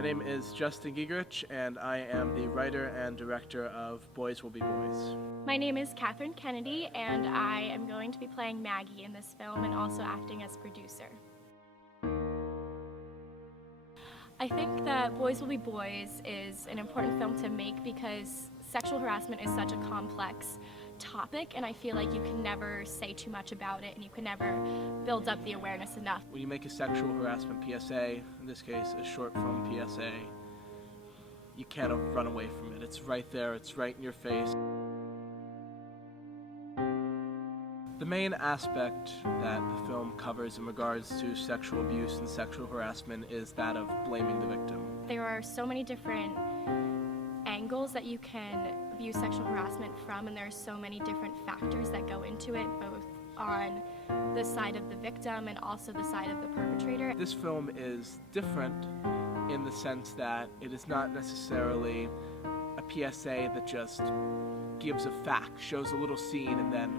My name is Justin Giegerich, and I am the writer and director of Boys Will Be Boys. My name is Katherine Kennedy, and I am going to be playing Maggie in this film and also acting as producer. I think that Boys Will Be Boys is an important film to make because sexual harassment is such a complex topic, and I feel like you can never say too much about it and you can never build up the awareness enough. When you make a sexual harassment PSA, in this case a short film PSA, you can't run away from it. It's right there, it's right in your face. The main aspect that the film covers in regards to sexual abuse and sexual harassment is that of blaming the victim. There are so many different angles that you can view sexual harassment from, and there are so many different factors that go into it, both on the side of the victim and also the side of the perpetrator. This film is different in the sense that it is not necessarily a PSA that just gives a fact, shows a little scene, and then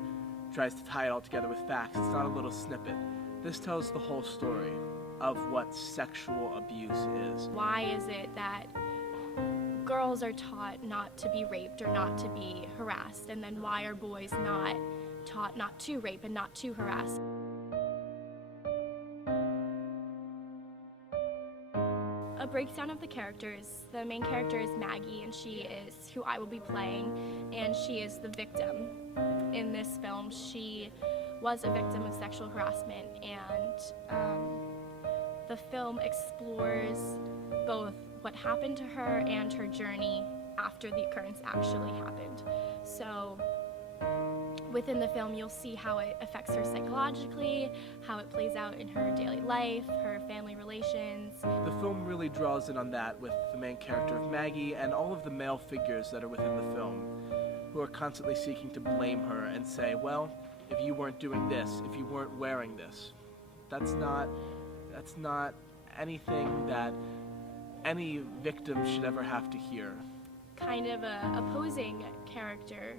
tries to tie it all together with facts. It's not a little snippet. This tells the whole story of what sexual abuse is. Why is it that girls are taught not to be raped or not to be harassed, and then why are boys not taught not to rape and not to harass? A breakdown of the characters. The main character is Maggie, and she is who I will be playing, and she is the victim. In this film, she was a victim of sexual harassment, and the film explores both what happened to her and her journey after the occurrence actually happened. So within the film, you'll see how it affects her psychologically, how it plays out in her daily life, her family relations. The film really draws in on that with the main character of Maggie and all of the male figures that are within the film, who are constantly seeking to blame her and say, well, if you weren't doing this, if you weren't wearing this, that's not anything that any victim should ever have to hear. Kind of a opposing character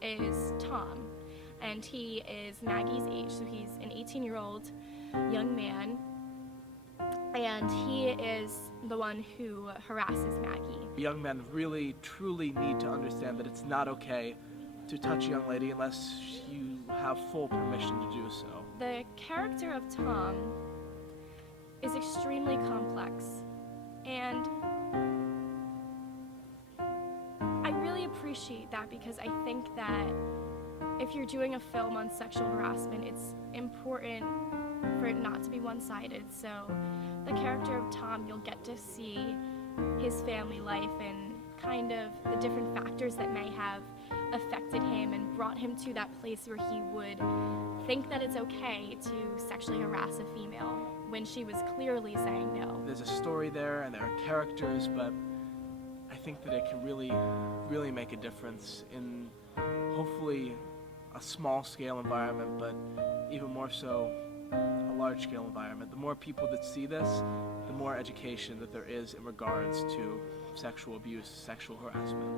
is Tom, and he is Maggie's age, so he's an 18-year-old young man, and he is the one who harasses Maggie. Young men really, truly need to understand that it's not okay to touch a young lady unless you have full permission to do so. The character of Tom is extremely complex, and I really appreciate that because I think that if you're doing a film on sexual harassment, it's important for it not to be one-sided. So the character of Tom, you'll get to see his family life and kind of the different factors that may have affected him and brought him to that place where he would think that it's okay to sexually harass a female when she was clearly saying no. There's a story there and there are characters, but I think that it can really, really make a difference in hopefully a small-scale environment, but even more so a large-scale environment. The more people that see this, the more education that there is in regards to sexual abuse, sexual harassment.